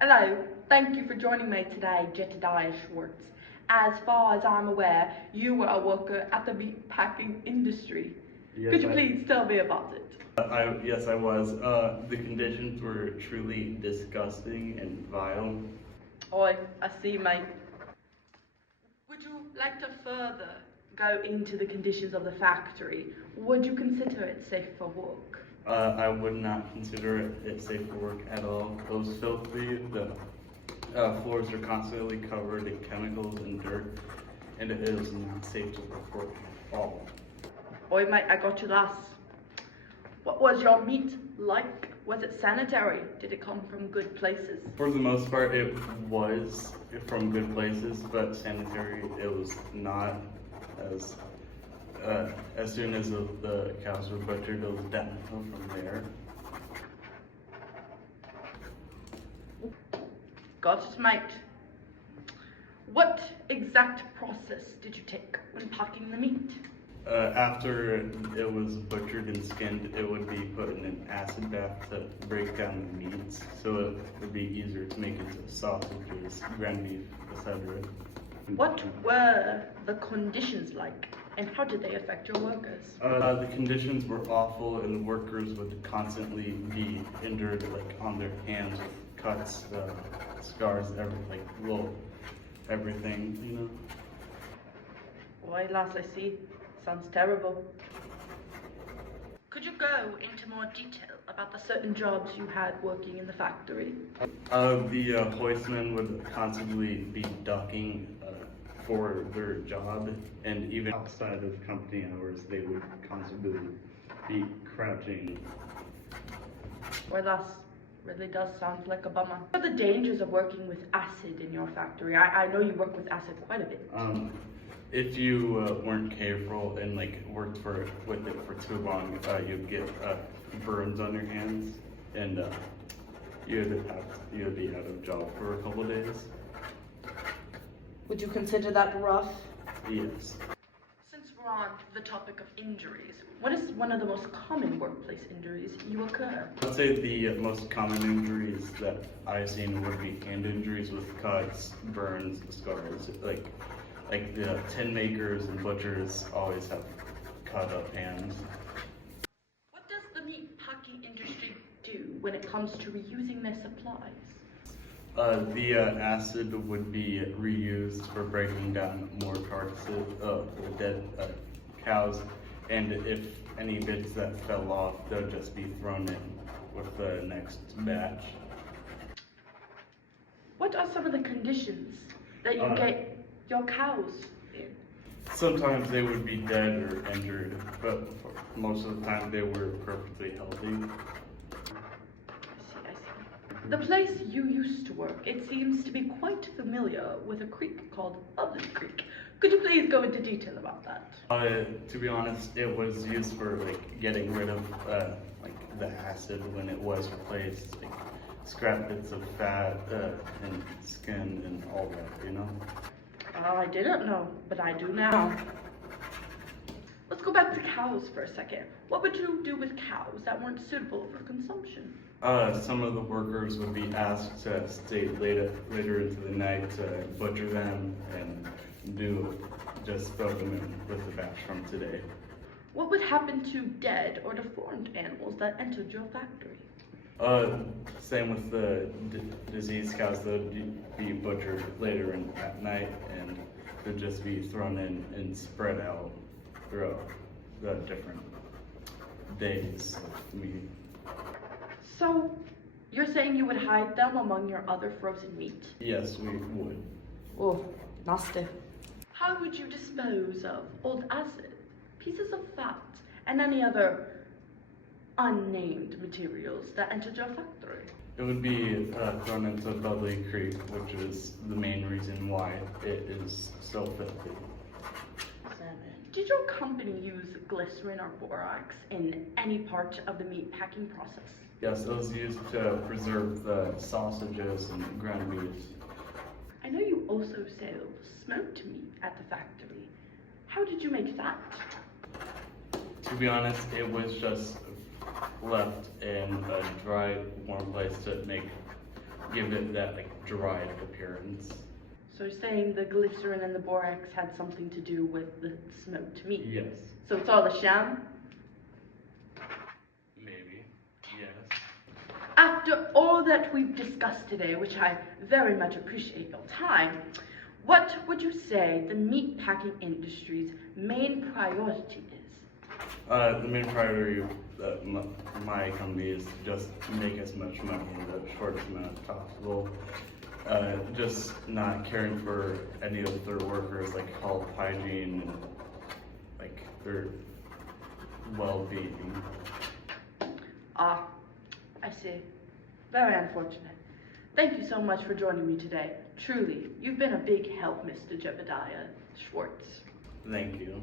Hello, thank you for joining me today, Jedediah Schwartz. As far as I'm aware, you were a worker at the meatpacking industry. Could you please tell me about it? Yes, I was. The conditions were truly disgusting and vile. Oi, I see, mate. Would you like to further go into the conditions of the factory? Would you consider it safe for work? I would not consider it safe for work at all. It was filthy. The floors are constantly covered in chemicals and dirt, and it is not safe to work for at all. Oi, mate, I got you last. What was your meat like? Was it sanitary? Did it come from good places? For the most part, it was from good places, but sanitary, it was not. As soon as the cows were butchered, it was downhill from there. Got it, mate. What exact process did you take when packing the meat? After it was butchered and skinned, it would be put in an acid bath to break down the meats, so it would be easier to make into sausages, ground beef, etc. What were the conditions like, and how did they affect your workers? The conditions were awful, and the workers would constantly be injured, like on their hands with cuts, scars, everything, you know. Why, lass, I see. Sounds terrible. Could you go into more detail about the certain jobs you had working in the factory? The hoistmen would constantly be ducking for their job, and even outside of company hours, they would constantly be crouching. Why, lass, really does sound like a bummer. What are the dangers of working with acid in your factory? I know you work with acid quite a bit. If you weren't careful and worked with it for too long, you'd get burns on your hands, and you'd be out of job for a couple of days. Would you consider that rough? Yes. Since we're on the topic of injuries, what is one of the most common workplace injuries you occur? I'd say the most common injuries that I've seen would be hand injuries with cuts, burns, scars. Like the tin makers and butchers always have cut up hands. What does the meat packing industry do when it comes to reusing their supplies? The acid would be reused for breaking down more carcasses of dead cows, and if any bits that fell off, they'll just be thrown in with the next batch. What are some of the conditions that you get your cows in? Sometimes they would be dead or injured, but most of the time they were perfectly healthy. I see. The place you used to work, it seems to be quite familiar with a creek called Oven Creek. Could you please go into detail about that? To be honest, it was used for getting rid of the acid when it was replaced, scrap bits of fat and skin and all that, you know. I didn't know, but I do now. Let's go back to cows for a second. What would you do with cows that weren't suitable for consumption? Some of the workers would be asked to stay later into the night to butcher them and just throw them in with the batch from today. What would happen to dead or deformed animals that entered your factory? Same with the diseased cows. They'd be butchered later at night, and they'd just be thrown in and spread out throughout the different days of meat. So, you're saying you would hide them among your other frozen meat? Yes, we would. Oh, nasty. How would you dispose of old acid, pieces of fat, and any other unnamed materials that entered your factory? It would be thrown into Bubbly Creek, which is the main reason why it is so filthy. Did your company use glycerin or borax in any part of the meat packing process? Yes, it was used to preserve the sausages and ground beef. I know you also sell smoked meat at the factory. How did you make that? To be honest, it was just left in a dry, warm place to make give it that like dried appearance. So you're saying the glycerin and the borax had something to do with the smoked meat? Yes. So it's all a sham? Maybe. Yes. After all that we've discussed today, which I very much appreciate your time, what would you say the meatpacking industry's main priority is? The main priority of my company is to just make as much money in the shortest amount as possible. Just not caring for any of their workers, like health, hygiene, and like their well-being. Ah, I see. Very unfortunate. Thank you so much for joining me today. Truly, you've been a big help, Mr. Jebediah Schwartz. Thank you.